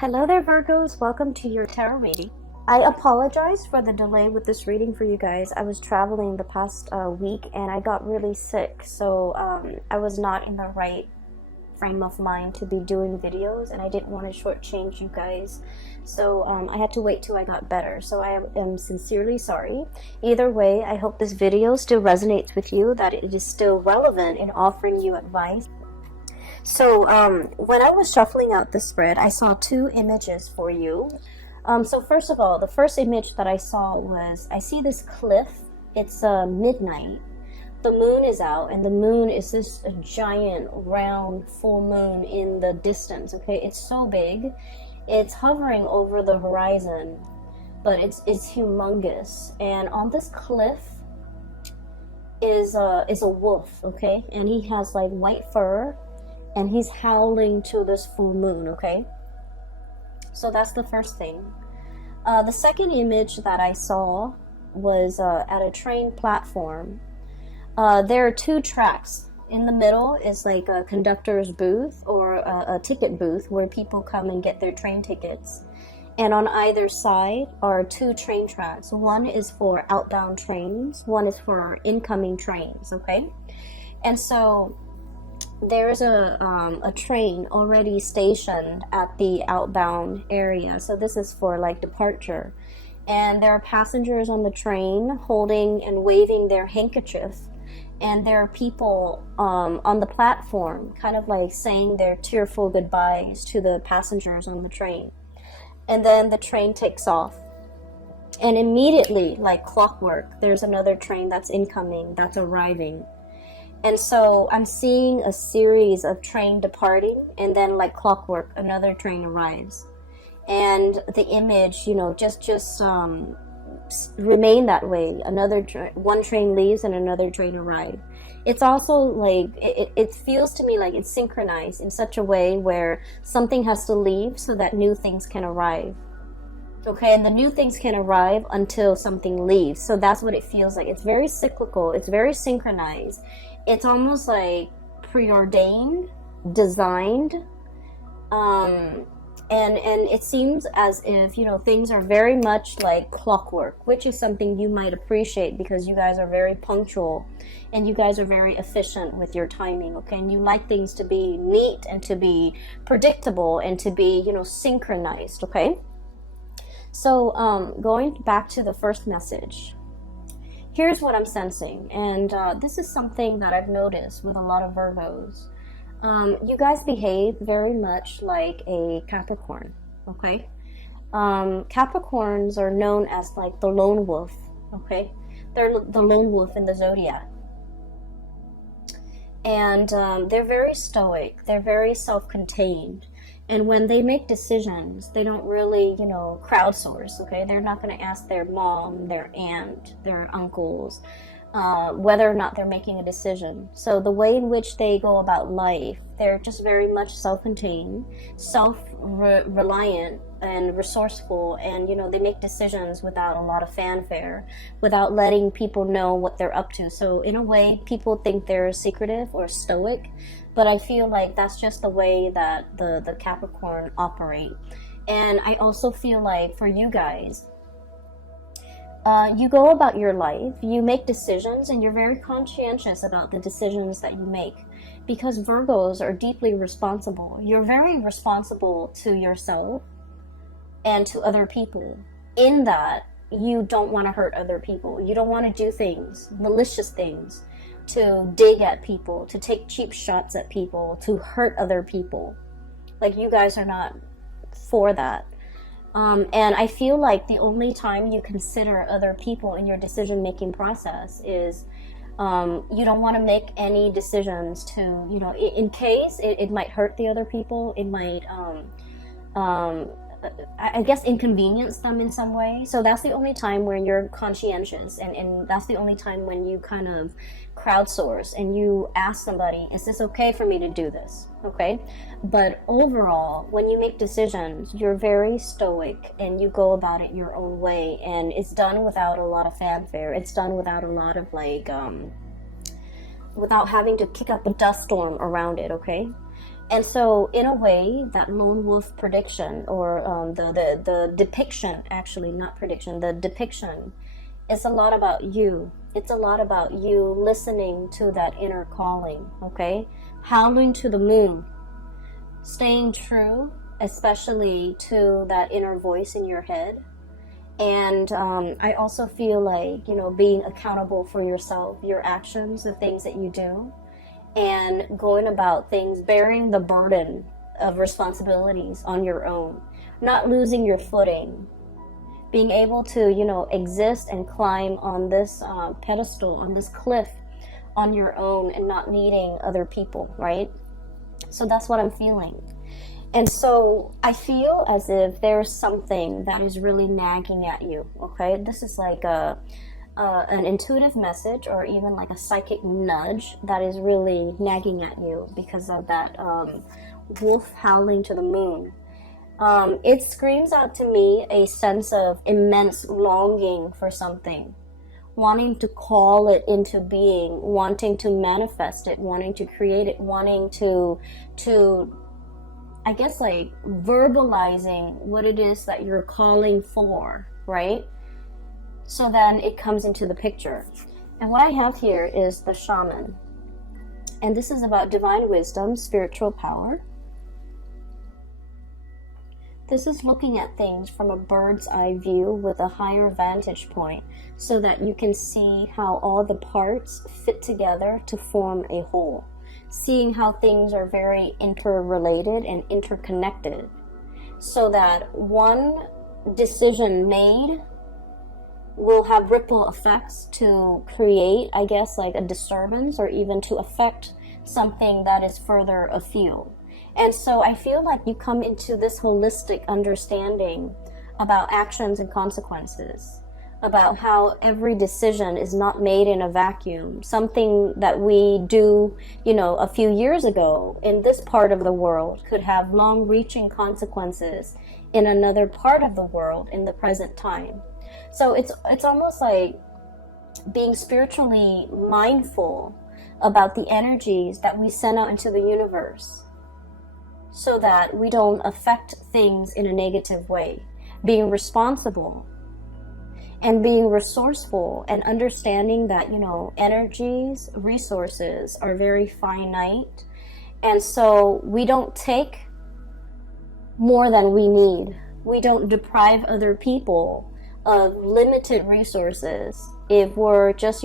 Hello there, Virgos. Welcome to your tarot reading. I apologize for the delay with this reading for you guys. I was traveling the past week and I got really sick, so I was not in the right frame of mind to be doing videos, and I didn't want to shortchange you guys. So I had to wait till I got better. So I am sincerely sorry. Either way, I hope this video still resonates with you, that it is still relevant in offering you advice. So when I was shuffling out the spread, I saw two images for you. So first of all, the first image that I saw was, I see this cliff. It's midnight. The moon is out, and the moon is this a giant round full moon in the distance. Okay, it's so big. It's hovering over the horizon, but it's humongous. And on this cliff is a wolf. Okay, and he has like white fur, and he's howling to this full moon. Okay, so that's the first thing. The second image that I saw was at a train platform. There are two tracks. In the middle is like a conductor's booth or a ticket booth where people come and get their train tickets. And on either side are two train tracks. One is for outbound trains, one is for incoming trains. Okay, and so there's a train already stationed at the outbound area. So this is for like departure. And there are passengers on the train holding and waving their handkerchief. And there are people on the platform kind of like saying their tearful goodbyes to the passengers on the train. And then the train takes off. And immediately, like clockwork, there's another train that's incoming, that's arriving. And so I'm seeing a series of train departing, and then like clockwork, another train arrives. And the image, you know, just remain that way. One train leaves and another train arrives. It's also like, it feels to me like it's synchronized in such a way where something has to leave so that new things can arrive. Okay, and the new things can arrive until something leaves. So that's what it feels like. It's very cyclical. It's very synchronized. It's almost like preordained, designed, and it seems as if, you know, things are very much like clockwork, which is something you might appreciate because you guys are very punctual and you guys are very efficient with your timing. Okay, and you like things to be neat and to be predictable and to be, you know, synchronized. Okay, so going back to the first message, here's what I'm sensing, and this is something that I've noticed with a lot of Virgos. You guys behave very much like a Capricorn, okay? Capricorns are known as like the lone wolf, okay? They're the lone wolf in the zodiac. And they're very stoic, they're very self-contained. And when they make decisions, they don't really, you know, crowdsource, okay? They're not going to ask their mom, their aunt, their uncles, whether or not they're making a decision. So the way in which they go about life, they're just very much self-contained, self-reliant, and resourceful. And, you know, they make decisions without a lot of fanfare, without letting people know what they're up to. So in a way, people think they're secretive or stoic, but I feel like that's just the way that the Capricorn operate. And I also feel like for you guys, you go about your life, you make decisions, and you're very conscientious about the decisions that you make, because Virgos are deeply responsible. You're very responsible to yourself and to other people, in that you don't want to hurt other people. You don't want to do things, malicious things, to dig at people, to take cheap shots at people, to hurt other people. Like, you guys are not for that. And I feel like the only time you consider other people in your decision-making process is you don't want to make any decisions to, you know, in case it might hurt the other people, it might, I guess, inconvenience them in some way. So that's the only time where you're conscientious, and that's the only time when you kind of crowdsource and you ask somebody, is this okay for me to do this? Okay, but overall, when you make decisions, you're very stoic and you go about it your own way, and it's done without a lot of fanfare. It's done without a lot of like without having to kick up a dust storm around it. Okay, And so in a way, that lone wolf prediction, or the depiction, actually not prediction, the depiction, is a lot about you. It's a lot about you listening to that inner calling, okay? Howling to the moon, staying true, especially to that inner voice in your head. And I also feel like, being accountable for yourself, your actions, the things that you do, and going about things, bearing the burden of responsibilities on your own, not losing your footing, being able to, exist and climb on this pedestal, on this cliff on your own, and not needing other people, right? So that's what I'm feeling. And so I feel as if there's something that is really nagging at you, okay? This is like an intuitive message, or even like a psychic nudge that is really nagging at you because of that wolf howling to the moon. It screams out to me a sense of immense longing for something, wanting to call it into being, wanting to manifest it, wanting to create it, wanting to I guess, like, verbalizing what it is that you're calling for, right? So then it comes into the picture. And what I have here is the shaman. And this is about divine wisdom, spiritual power. This is looking at things from a bird's eye view with a higher vantage point, so that you can see how all the parts fit together to form a whole. Seeing how things are very interrelated and interconnected, so that one decision made will have ripple effects to create, I guess, like a disturbance, or even to affect something that is further afield. And so I feel like you come into this holistic understanding about actions and consequences, about how every decision is not made in a vacuum. Something that we do, a few years ago in this part of the world could have long-reaching consequences in another part of the world in the present time. So it's almost like being spiritually mindful about the energies that we send out into the universe, so that we don't affect things in a negative way. Being responsible and being resourceful, and understanding that, energies, resources are very finite. And so we don't take more than we need. We don't deprive other people of limited resources if we're just,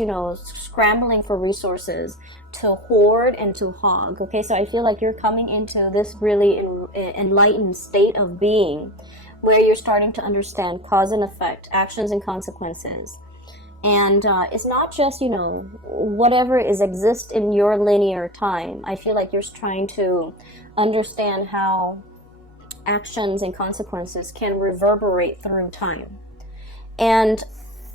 scrambling for resources to hoard and to hog. Okay, so I feel like you're coming into this really enlightened state of being, where you're starting to understand cause and effect, actions and consequences. And it's not just, whatever exists in your linear time. I feel like you're trying to understand how actions and consequences can reverberate through time. And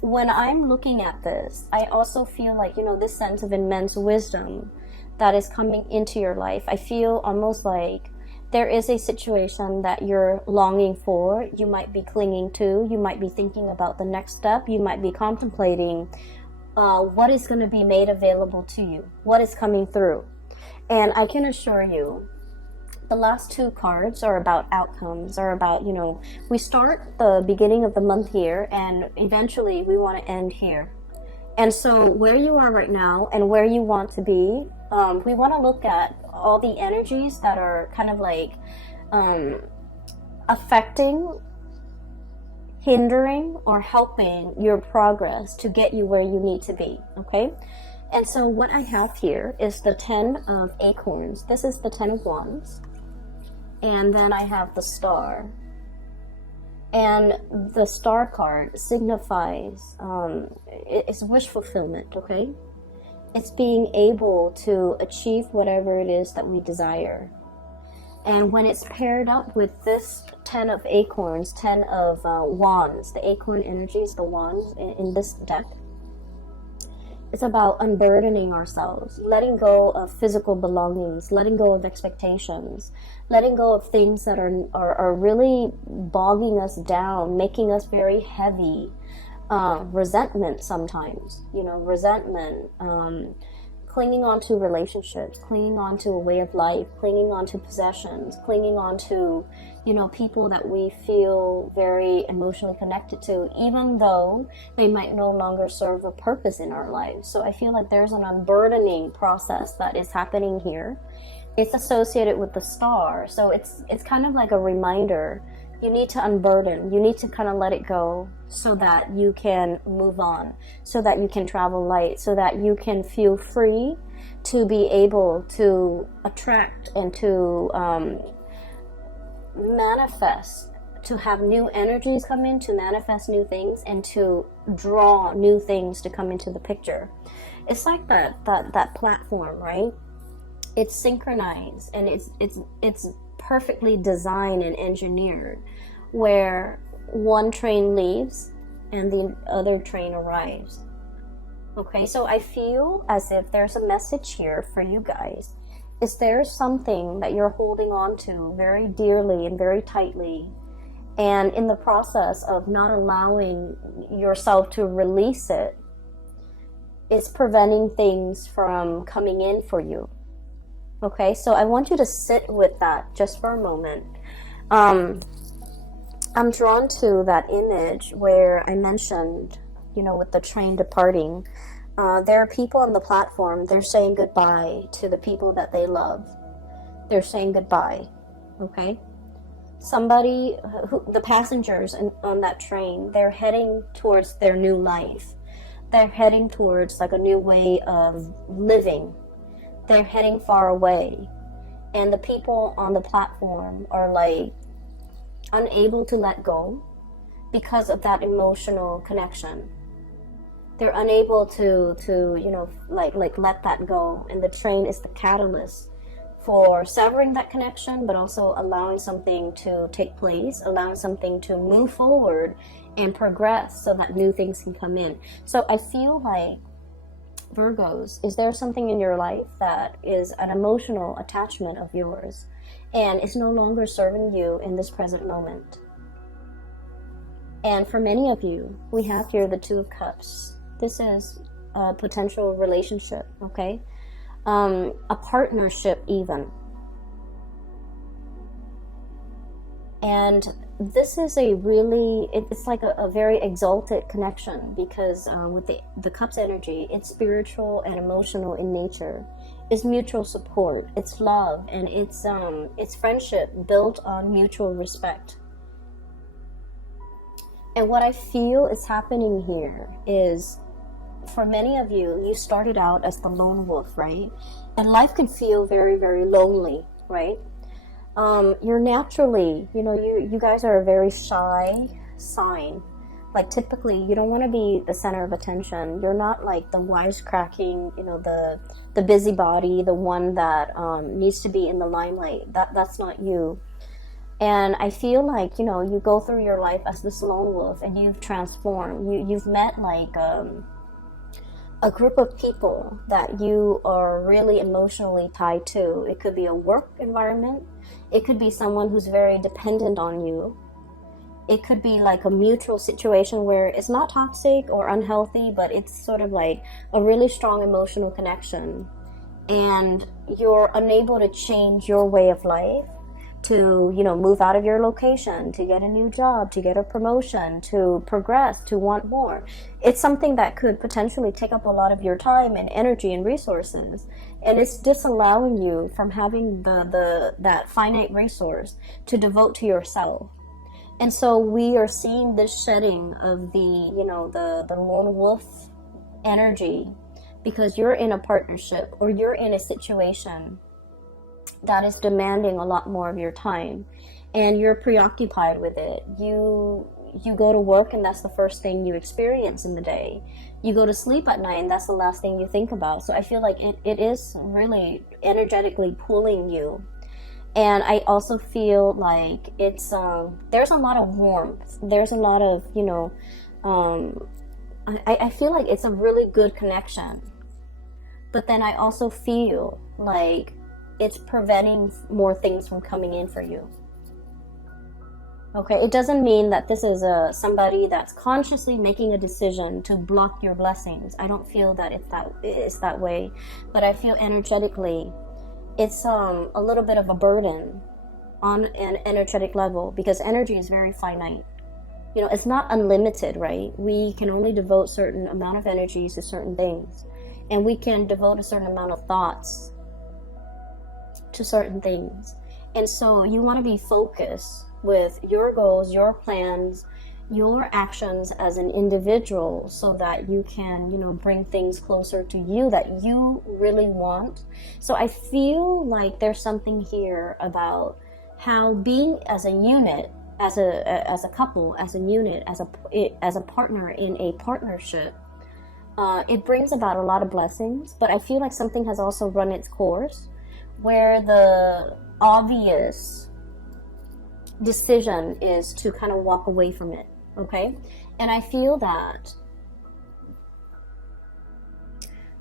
when I'm looking at this, I also feel like, this sense of immense wisdom that is coming into your life. I feel almost like there is a situation that you're longing for, you might be clinging to, you might be thinking about the next step, you might be contemplating what is going to be made available to you, what is coming through. And I can assure you, the last two cards are about outcomes, are about, we start the beginning of the month here, and eventually we want to end here. And so where you are right now and where you want to be, we want to look at all the energies that are kind of like affecting, hindering, or helping your progress to get you where you need to be, okay? And so what I have here is the 10 of acorns. This is the 10 of wands. And then I have the star. And the star card signifies, it's wish fulfillment, okay? It's being able to achieve whatever it is that we desire. And when it's paired up with this 10 of acorns, 10 of wands, the acorn energies, the wands in this deck, it's about unburdening ourselves, letting go of physical belongings, letting go of expectations, letting go of things that are really bogging us down, making us very heavy. Resentment sometimes, resentment, clinging on to relationships, clinging on to a way of life, clinging on to possessions, clinging on to, you know, people that we feel very emotionally connected to, even though they might no longer serve a purpose in our lives. So I feel like there's an unburdening process that is happening here. It's associated with the star, so it's kind of like a reminder. You need to unburden. You need to kind of let it go so that you can move on, so that you can travel light, so that you can feel free to be able to attract and to manifest, to have new energies come in, to manifest new things, and to draw new things to come into the picture. It's like that platform, right? It's synchronized, and it's perfectly designed and engineered, where one train leaves and the other train arrives. Okay, so I feel as if there's a message here for you guys. Is there something that you're holding on to very dearly and very tightly, and in the process of not allowing yourself to release it, it's preventing things from coming in for you? Okay, so I want you to sit with that just for a moment. I'm drawn to that image where I mentioned, you know, with the train departing. There are people on the platform, they're saying goodbye to the people that they love. They're saying goodbye, okay? Somebody, the passengers on that train, they're heading towards their new life. They're heading towards like a new way of living. They're heading far away, and the people on the platform are like unable to let go because of that emotional connection. They're unable to you know, like let that go, and the train is the catalyst for severing that connection, but also allowing something to take place, allowing something to move forward and progress so that new things can come in. So I feel like, Virgos, is there something in your life that is an emotional attachment of yours and is no longer serving you in this present moment? And for many of you, we have here the Two of Cups. This is a potential relationship, okay? A partnership even. And this is a really, it's like a very exalted connection, because with the Cups energy, it's spiritual and emotional in nature. It's mutual support, it's love, and it's friendship built on mutual respect. And what I feel is happening here is, for many of you, you started out as the lone wolf, right? And life can feel very, very lonely, right? You're naturally, you know, you guys are a very shy sign. Like, typically, you don't want to be the center of attention. You're not like the wisecracking, you know, the busybody, the one that needs to be in the limelight. That's not you. And I feel like, you know, you go through your life as this lone wolf, and you've transformed. You've met like a group of people that you are really emotionally tied to. It could be a work environment. It could be someone who's very dependent on you. It could be like a mutual situation where it's not toxic or unhealthy, but it's sort of like a really strong emotional connection. And you're unable to change your way of life, to, you know, move out of your location, to get a new job, to get a promotion, to progress, to want more. It's something that could potentially take up a lot of your time and energy and resources, and it's disallowing you from having that finite resource to devote to yourself. And so we are seeing this shedding of the, you know, the lone wolf energy, because you're in a partnership or you're in a situation that is demanding a lot more of your time, and you're preoccupied with it. You go to work, and that's the first thing you experience in the day. You go to sleep at night, and that's the last thing you think about. So I feel like it is really energetically pulling you. And I also feel like it's there's a lot of warmth. There's a lot of, you know, I feel like it's a really good connection. But then I also feel like it's preventing more things from coming in for you. Okay, it doesn't mean that this is somebody that's consciously making a decision to block your blessings. I don't feel that it's that way, but I feel energetically it's a little bit of a burden on an energetic level, because energy is very finite. You know, it's not unlimited, right? We can only devote certain amount of energies to certain things, and we can devote a certain amount of thoughts to certain things. And so you want to be focused with your goals, your plans, your actions as an individual, so that you can, you know, bring things closer to you that you really want. So I feel like there's something here about how being as a unit, as a couple, as a unit, as a partner in a partnership, it brings about a lot of blessings. But I feel like something has also run its course, where the obvious decision is to kind of walk away from it. Okay, and I feel that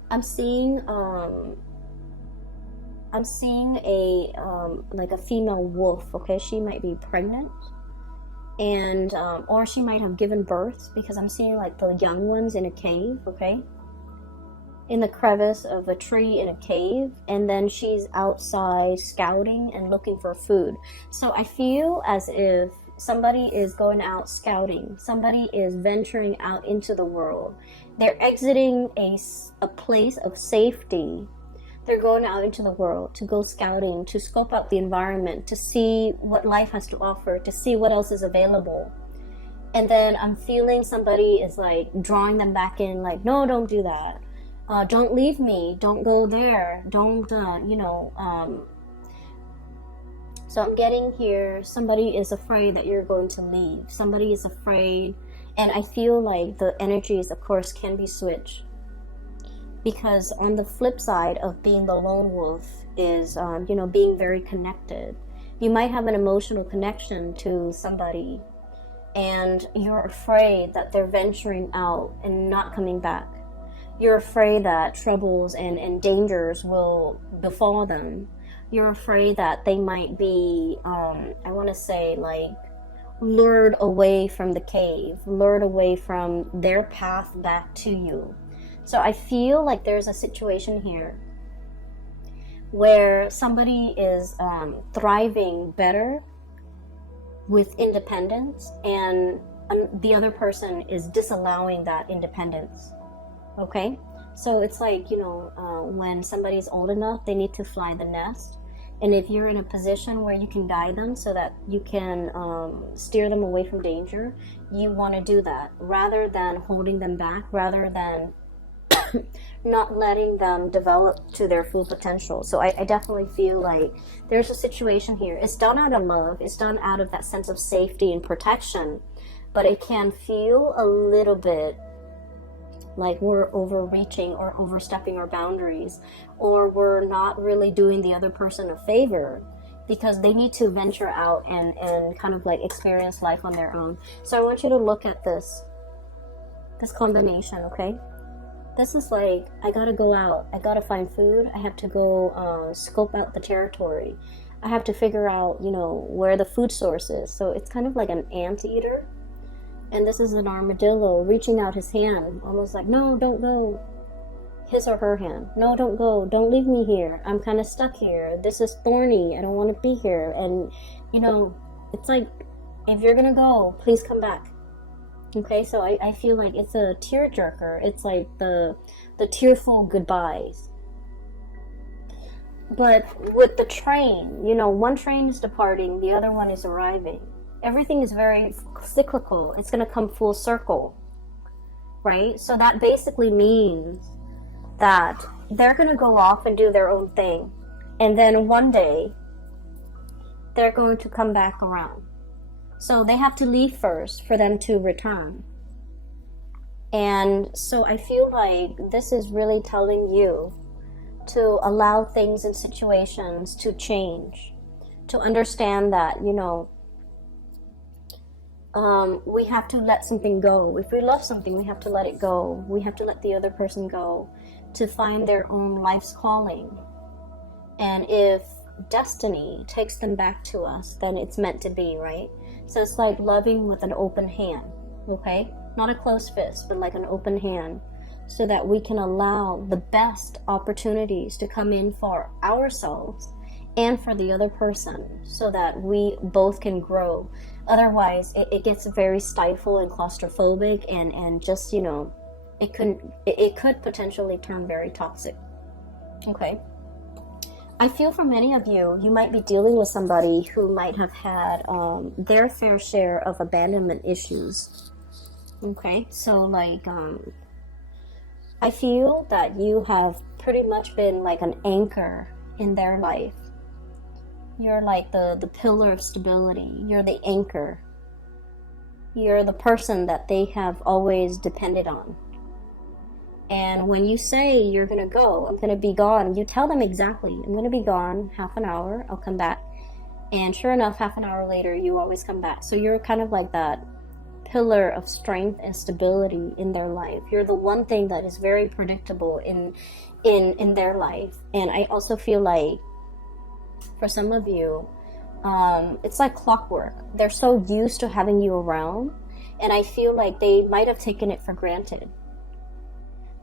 I'm seeing a like a female wolf. Okay, she might be pregnant, and or she might have given birth, because I'm seeing like the young ones in a cave. Okay, in the crevice of a tree in a cave, and then she's outside scouting and looking for food. So I feel as if somebody is going out scouting, somebody is venturing out into the world. They're exiting a place of safety. They're going out into the world to go scouting, to scope out the environment, to see what life has to offer, to see what else is available. And then I'm feeling somebody is like drawing them back in, like, no, don't do that. Don't leave me. Don't go there. Don't, So I'm getting here, somebody is afraid that you're going to leave. Somebody is afraid. And I feel like the energies, of course, can be switched. Because on the flip side of being the lone wolf is, being very connected. You might have an emotional connection to somebody, and you're afraid that they're venturing out and not coming back. You're afraid that troubles and dangers will befall them. You're afraid that they might be, lured away from the cave, lured away from their path back to you. So I feel like there's a situation here where somebody is thriving better with independence, and the other person is disallowing that independence. Okay? So it's like, when somebody's old enough, they need to fly the nest. And if you're in a position where you can guide them so that you can steer them away from danger, you want to do that rather than holding them back, rather than not letting them develop to their full potential. So I definitely feel like there's a situation here. It's done out of love. It's done out of that sense of safety and protection. But it can feel a little bit like we're overreaching or overstepping our boundaries, or we're not really doing the other person a favor, because they need to venture out and kind of like experience life on their own. So I want you to look at this combination, okay? This is like, I gotta go out, I gotta find food, I have to go scope out the territory, I have to figure out, where the food source is. So it's kind of like an anteater. And this is an armadillo reaching out his hand, almost like, no, don't go. His or her hand. No, don't go. Don't leave me here. I'm kind of stuck here. This is thorny. I don't want to be here. And, it's like, if you're going to go, please come back. Okay, so I feel like it's a tearjerker. It's like the tearful goodbyes. But with the train, one train is departing, the other one is arriving. Everything is very cyclical. It's going to come full circle, right? So that basically means that they're going to go off and do their own thing. And then one day, they're going to come back around. So they have to leave first for them to return. And so I feel like this is really telling you to allow things and situations to change, to understand that, we have to let something go. If we love something, we have to let it go. We have to let the other person go to find their own life's calling. And if destiny takes them back to us, then it's meant to be, right? So it's like loving with an open hand, okay? Not a closed fist, but like an open hand, so that we can allow the best opportunities to come in for ourselves and for the other person, so that we both can grow. Otherwise, it gets very stifled and claustrophobic, and just, you know, it could potentially turn very toxic, okay? I feel for many of you, you might be dealing with somebody who might have had their fair share of abandonment issues. Okay, so like, I feel that you have pretty much been like an anchor in their life. You're like the pillar of stability. You're the anchor. You're the person that they have always depended on. And when you say you're going to go, I'm going to be gone, you tell them exactly, I'm going to be gone half an hour, I'll come back. And sure enough, half an hour later, you always come back. So you're kind of like that pillar of strength and stability in their life. You're the one thing that is very predictable in their life. And I also feel like for some of you, it's like clockwork. They're so used to having you around, and I feel like they might have taken it for granted.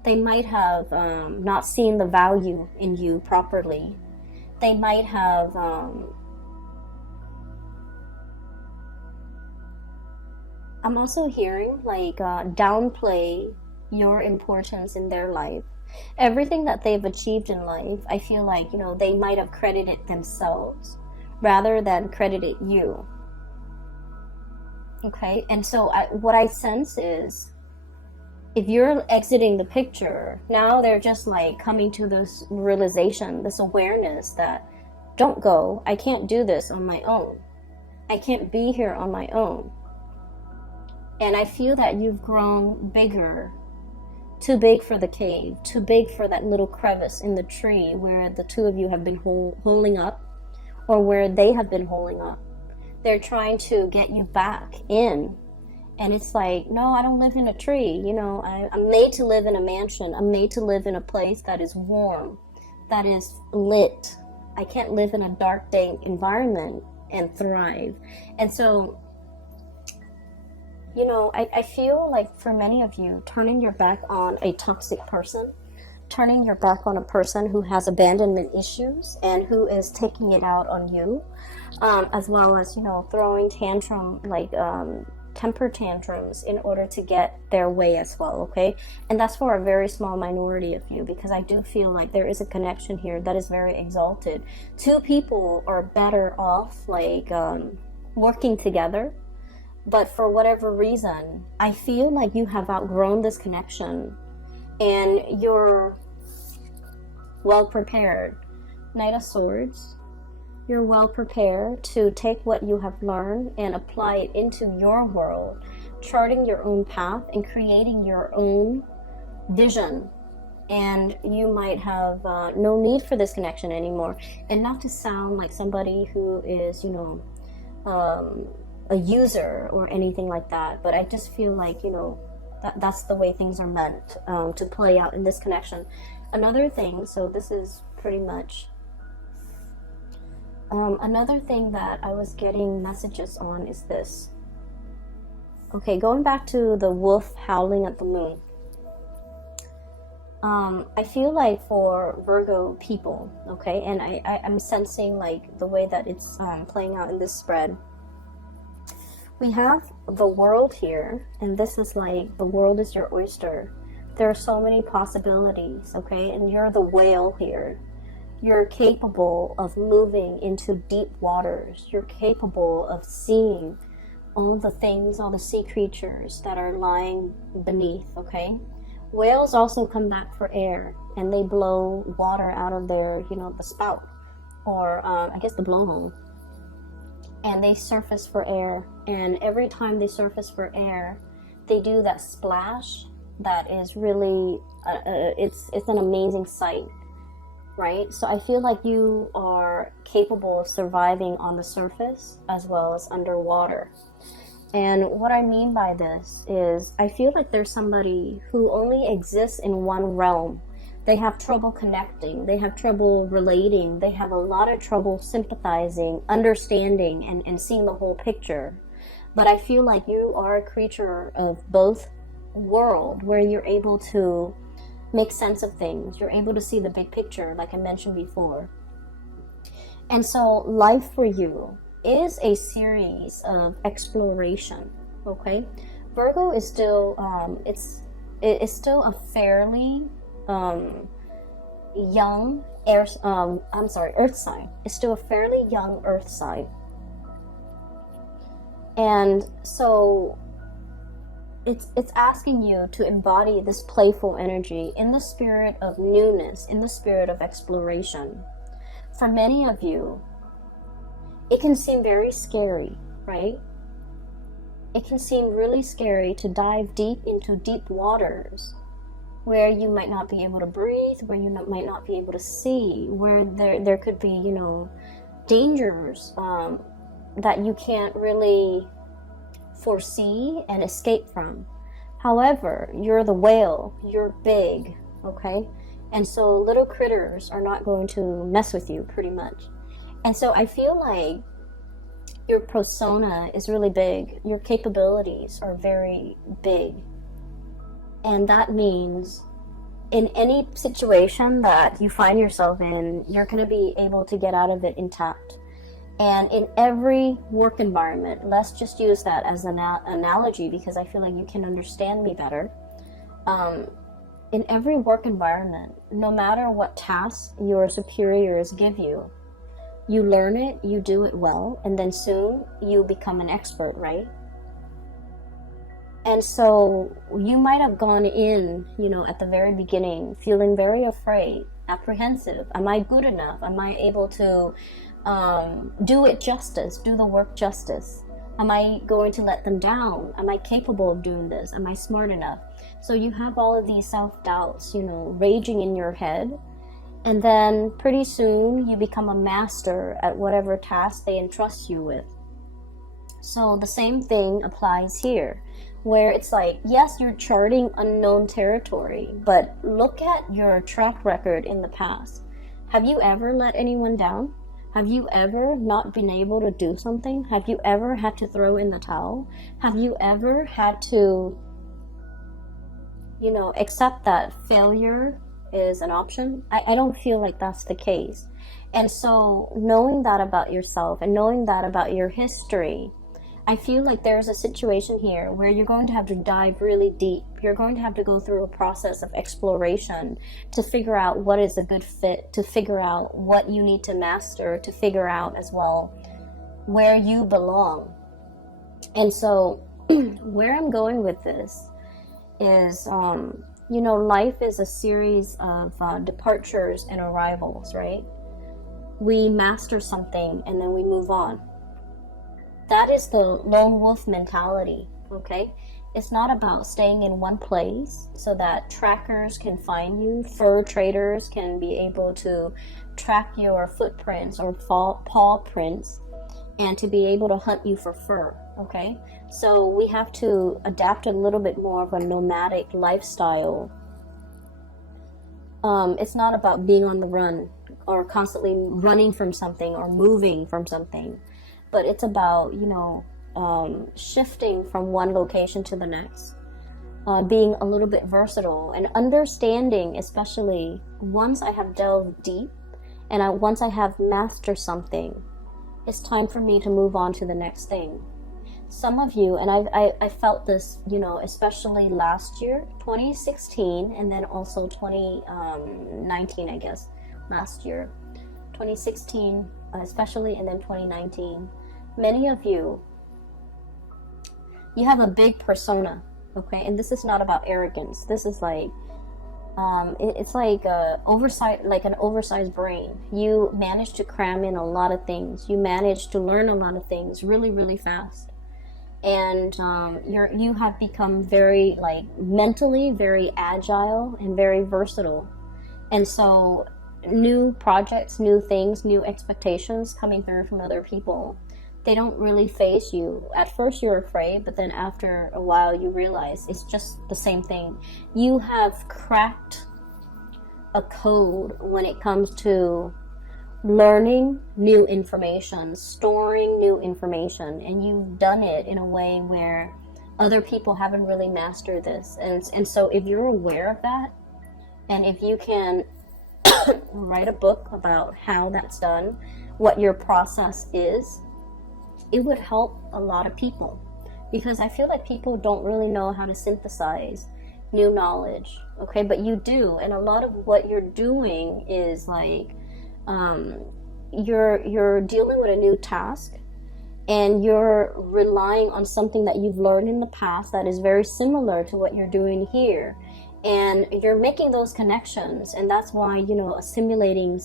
They might have not seen the value in you properly. They might have I'm also hearing like downplay your importance in their life. Everything that they've achieved in life, I feel like, you know, they might have credited themselves rather than credited you. Okay, and so what I sense is, if you're exiting the picture, now they're just like coming to this realization, this awareness that, don't go, I can't do this on my own. I can't be here on my own. And I feel that you've grown bigger, too big for the cave, too big for that little crevice in the tree where the two of you have been holding up, or where they have been holding up. They're trying to get you back in. And it's like, no, I don't live in a tree. You know, I'm made to live in a mansion. I'm made to live in a place that is warm, that is lit. I can't live in a dark, dank environment and thrive. And so, you know, I feel like for many of you, turning your back on a toxic person, turning your back on a person who has abandonment issues and who is taking it out on you, as well as, you know, throwing temper tantrums in order to get their way as well, okay? And that's for a very small minority of you, because I do feel like there is a connection here that is very exalted. Two people are better off like working together, but for whatever reason, I feel like you have outgrown this connection and you're well prepared. Knight of Swords. You're well prepared to take what you have learned and apply it into your world, charting your own path and creating your own vision. And you might have no need for this connection anymore. And not to sound like somebody who is, you know, a user or anything like that, but I just feel like, you know, that's the way things are meant to play out in this connection. Another thing, so this is pretty much another thing that I was getting messages on is this. Okay, going back to the wolf howling at the moon. I feel like for Virgo people, okay, and I'm sensing like the way that it's playing out in this spread. We have the world here, and this is like the world is your oyster. There are so many possibilities, okay, and you're the whale here. You're capable of moving into deep waters. You're capable of seeing all the things, all the sea creatures that are lying beneath, okay? Whales also come back for air, and they blow water out of their, you know, the spout, or I guess the blowhole. And they surface for air, and every time they surface for air, they do that splash that is really, it's an amazing sight. Right? So I feel like you are capable of surviving on the surface as well as underwater. And what I mean by this is I feel like there's somebody who only exists in one realm. They have trouble connecting. They have trouble relating. They have a lot of trouble sympathizing, understanding, and seeing the whole picture. But I feel like you are a creature of both world, where you're able to make sense of things. You're able to see the big picture, like I mentioned before. And so life for you is a series of exploration, okay? Virgo is still, it's still a fairly young earth sign. It's still a fairly young earth sign. And so it's asking you to embody this playful energy in the spirit of newness, in the spirit of exploration. For many of you, it can seem very scary, right? It can seem really scary to dive deep into deep waters where you might not be able to breathe, where you might not be able to see, where there could be, you know, dangers that you can't really foresee and escape from. However, you're the whale, you're big, okay? And so little critters are not going to mess with you, pretty much. And so I feel like your persona is really big. Your capabilities are very big. And that means in any situation that you find yourself in, you're going to be able to get out of it intact. And in every work environment, let's just use that as an analogy because I feel like you can understand me better. In every work environment, no matter what task your superiors give you, you learn it, you do it well, and then soon you become an expert, right? And so you might have gone in, you know, at the very beginning, feeling very afraid, apprehensive. Am I good enough? Am I able to do it justice, do the work justice? Am I going to let them down? Am I capable of doing this? Am I smart enough? So you have all of these self-doubts, you know, raging in your head. And then pretty soon you become a master at whatever task they entrust you with. So the same thing applies here, where it's like, yes, you're charting unknown territory, but look at your track record in the past. Have you ever let anyone down? Have you ever not been able to do something? Have you ever had to throw in the towel? Have you ever had to, you know, accept that failure is an option? I don't feel like that's the case. And so knowing that about yourself and knowing that about your history, I feel like there's a situation here where you're going to have to dive really deep. You're going to have to go through a process of exploration to figure out what is a good fit, to figure out what you need to master, to figure out as well where you belong. And so where I'm going with this is, you know, life is a series of departures and arrivals, right? We master something and then we move on. That is the lone wolf mentality, okay? It's not about staying in one place so that trackers can find you, fur traders can be able to track your footprints or paw prints, and to be able to hunt you for fur, okay? So we have to adapt a little bit more of a nomadic lifestyle. It's not about being on the run or constantly running from something or moving from something. But it's about, you know, shifting from one location to the next, being a little bit versatile and understanding, especially once I have delved deep and once I have mastered something, it's time for me to move on to the next thing. Some of you, and I felt this, you know, especially last year, 2016, and then also 2019, I guess, last year, 2016, especially, and then 2019. Many of you, you have a big persona, okay? And this is not about arrogance. This is like, it's like an oversized brain. You manage to cram in a lot of things. You manage to learn a lot of things really, really fast. And you have become very, like, mentally very agile and very versatile. And so new projects, new things, new expectations coming through from other people, they don't really faze you. At first you're afraid, but then after a while you realize it's just the same thing. You have cracked a code when it comes to learning new information, storing new information, and you've done it in a way where other people haven't really mastered this. And so if you're aware of that, and if you can write a book about how that's done, what your process is, it would help a lot of people. Because I feel like people don't really know how to synthesize new knowledge, okay? But you do, and a lot of what you're doing is like, you're dealing with a new task, and you're relying on something that you've learned in the past that is very similar to what you're doing here, and you're making those connections. And that's why, you know, assimilating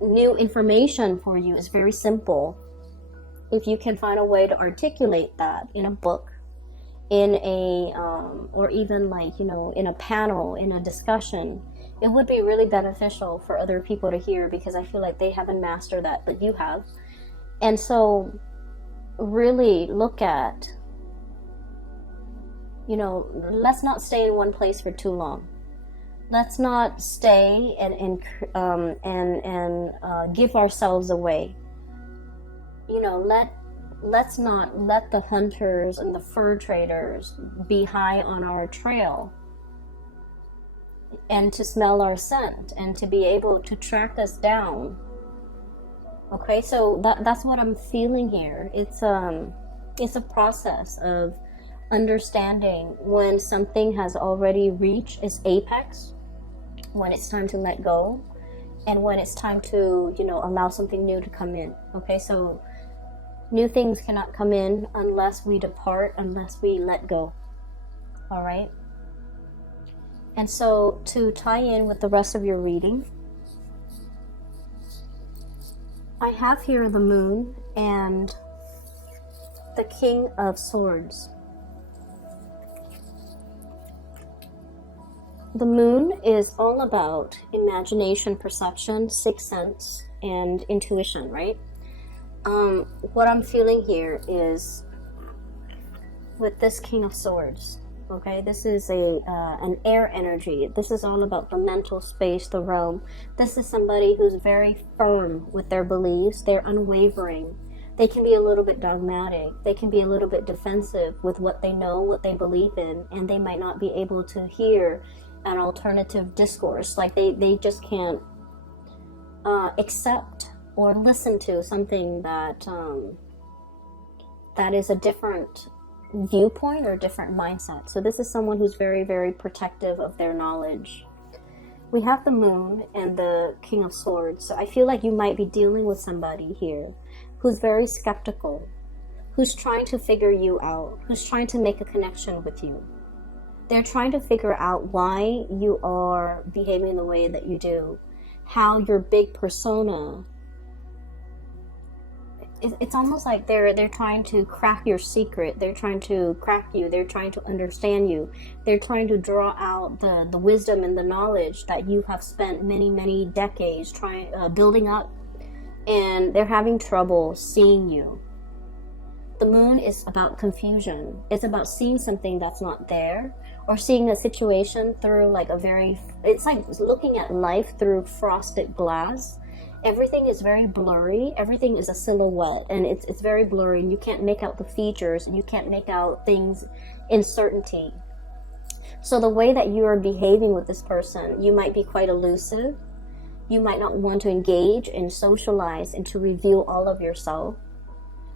new information for you is very simple. If you can find a way to articulate that in a book, in a or even like, you know, in a panel, in a discussion, it would be really beneficial for other people to hear, because I feel like they haven't mastered that, but you have. And so really look at, you know, let's not stay in one place for too long. Let's not stay and give ourselves away. You know, let's not let the hunters and the fur traders be high on our trail and to smell our scent and to be able to track us down. Okay, so that's what I'm feeling here. It's a process of understanding when something has already reached its apex, when it's time to let go, and when it's time to, you know, allow something new to come in. Okay, so new things cannot come in unless we depart, unless we let go. All right? And so to tie in with the rest of your reading, I have here the Moon and the King of Swords. The Moon is all about imagination, perception, sixth sense, and intuition, right? What I'm feeling here is with this King of Swords, okay, this is an air energy. This is all about the mental space, the realm. This is somebody who's very firm with their beliefs. They're unwavering. They can be a little bit dogmatic. They can be a little bit defensive with what they know, what they believe in, and they might not be able to hear an alternative discourse. Like they just can't accept or listen to something that that is a different viewpoint or different mindset. So this is someone who's very, very protective of their knowledge. We have the Moon and the King of Swords. So I feel like you might be dealing with somebody here who's very skeptical, who's trying to figure you out, who's trying to make a connection with you. They're trying to figure out why you are behaving the way that you do, how your big persona. It's almost like they're trying to crack your secret. They're trying to crack you. They're trying to understand you. They're trying to draw out the wisdom and the knowledge that you have spent many, many decades building up. And they're having trouble seeing you. The Moon is about confusion. It's about seeing something that's not there, or seeing a situation through like it's like looking at life through frosted glass. Everything is very blurry. Everything is a silhouette, and it's very blurry, and you can't make out the features, and you can't make out things in certainty. So the way that you are behaving with this person, you might be quite elusive. You might not want to engage and socialize and to reveal all of yourself.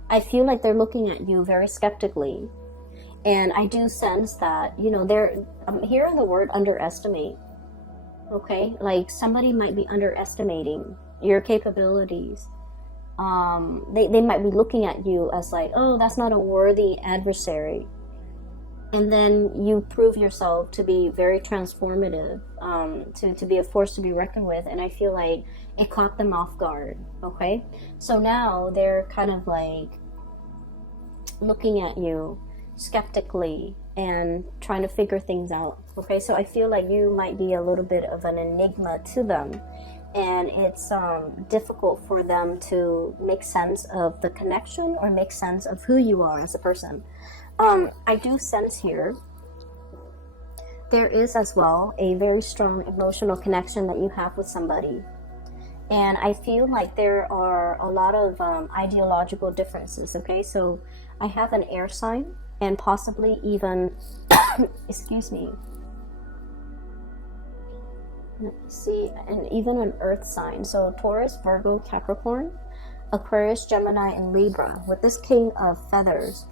I feel like they're looking at you very skeptically, and I do sense that, you know, I'm hearing the word underestimate. Okay, like somebody might be underestimating your capabilities. They might be looking at you as like, oh, that's not a worthy adversary. And then you prove yourself to be very transformative, to be a force to be reckoned with. And I feel like it caught them off guard. Okay, so now they're kind of like looking at you skeptically and trying to figure things out. Okay, so I feel like you might be a little bit of an enigma to them, and it's difficult for them to make sense of the connection or make sense of who you are as a person. I do sense here there is as well a very strong emotional connection that you have with somebody, And I feel like there are a lot of ideological differences, okay? So I have an air sign and possibly even, excuse me, let me see, and even an earth sign. So Taurus, Virgo, Capricorn, Aquarius, Gemini, and Libra with this king of feathers.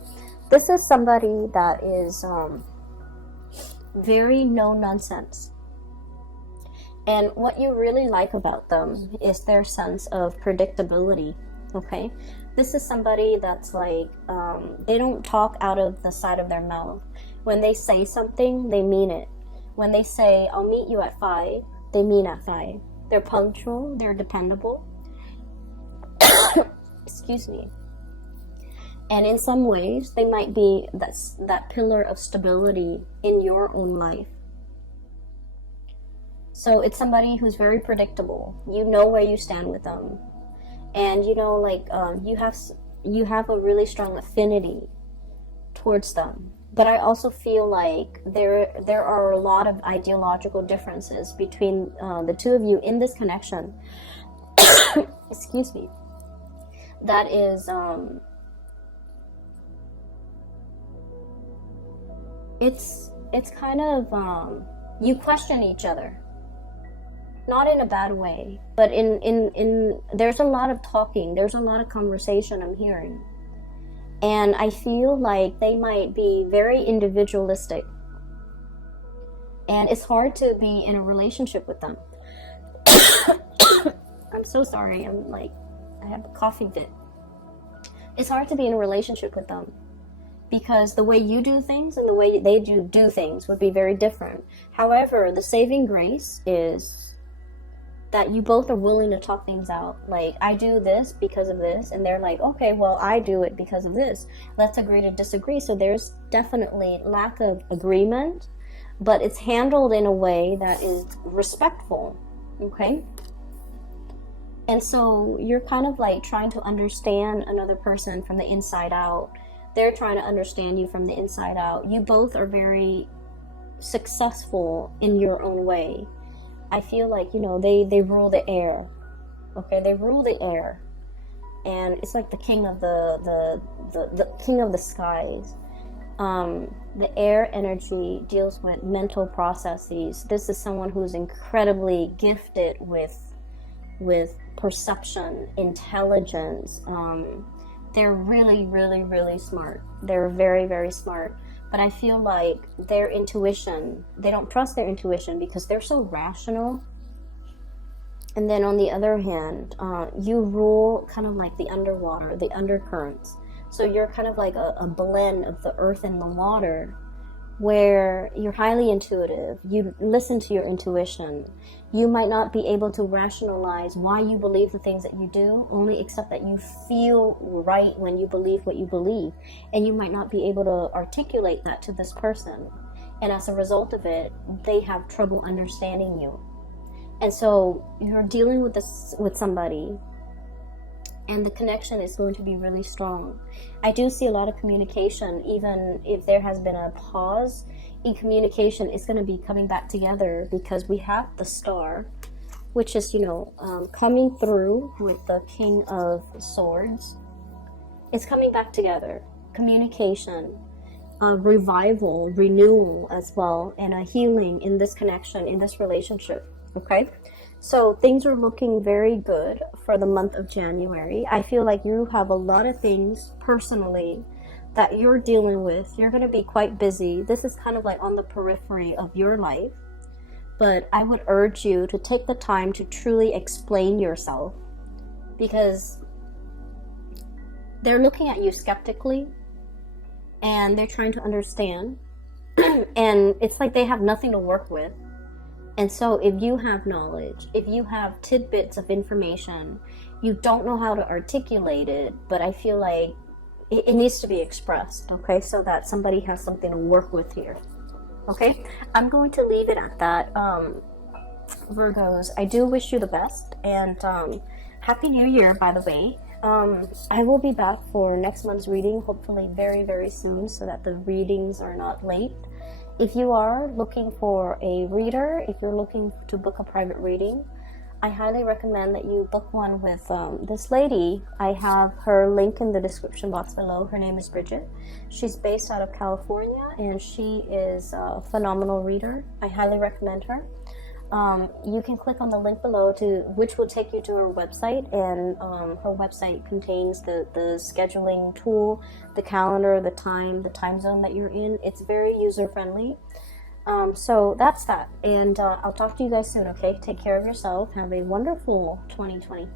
This is somebody that is very no nonsense. And what you really like about them is their sense of predictability, okay? This is somebody that's like, they don't talk out of the side of their mouth. When they say something, they mean it. When they say, I'll meet you at 5, they mean at 5. They're punctual, they're dependable. Excuse me. And in some ways, they might be that pillar of stability in your own life. So it's somebody who's very predictable. You know where you stand with them. And you know, like, you have a really strong affinity towards them. But I also feel like there are a lot of ideological differences between the two of you in this connection. Excuse me. That is, it's kind of, you question each other. Not in a bad way, but in there's a lot of talking, there's a lot of conversation I'm hearing. And I feel like they might be very individualistic. And it's hard to be in a relationship with them. I'm so sorry, I have a coughing fit. It's hard to be in a relationship with them because the way you do things and the way they do things would be very different. However, the saving grace is that you both are willing to talk things out. Like, I do this because of this, and they're like, okay, well, I do it because of this. Let's agree to disagree. So there's definitely lack of agreement, but it's handled in a way that is respectful, okay? And so you're kind of like trying to understand another person from the inside out. They're trying to understand you from the inside out. You both are very successful in your own way. I feel like, you know, they rule the air. Okay, they rule the air. And it's like the king of the king of the skies. The air energy deals with mental processes. This is someone who's incredibly gifted with perception, intelligence. They're really, really, really smart. They're very, very smart. But I feel like their intuition, they don't trust their intuition because they're so rational. And then on the other hand, you rule kind of like the underwater, the undercurrents. So you're kind of like a blend of the earth and the water, where you're highly intuitive. You listen to your intuition. You might not be able to rationalize why you believe the things that you do, only except that you feel right when you believe what you believe. And you might not be able to articulate that to this person. And as a result of it, they have trouble understanding you. And so you're dealing with somebody, and the connection is going to be really strong. I do see a lot of communication, even if there has been a pause in communication, it's going to be coming back together because we have the star, which is, coming through with the King of Swords. It's coming back together. Communication, revival, renewal as well, and a healing in this connection, in this relationship. Okay? So things are looking very good for the month of January. I feel like you have a lot of things personally that you're dealing with. You're going to be quite busy. This is kind of like on the periphery of your life. But I would urge you to take the time to truly explain yourself, because they're looking at you skeptically and they're trying to understand. And it's like they have nothing to work with. And so if you have knowledge, if you have tidbits of information, you don't know how to articulate it, but I feel like it needs to be expressed, okay, so that somebody has something to work with here. Okay, I'm going to leave it at that. Virgos, I do wish you the best, and Happy New Year, by the way. I will be back for next month's reading, hopefully very, very soon, so that the readings are not late. If you are looking for a reader, if you're looking to book a private reading, I highly recommend that you book one with this lady. I have her link in the description box below. Her name is Bridget. She's based out of California, and she is a phenomenal reader. I highly recommend her. You can click on the link below, which will take you to her website, and her website contains the scheduling tool, the calendar, the time zone that you're in. It's very user friendly. So that's that, and I'll talk to you guys soon. Okay, take care of yourself. Have a wonderful 2020.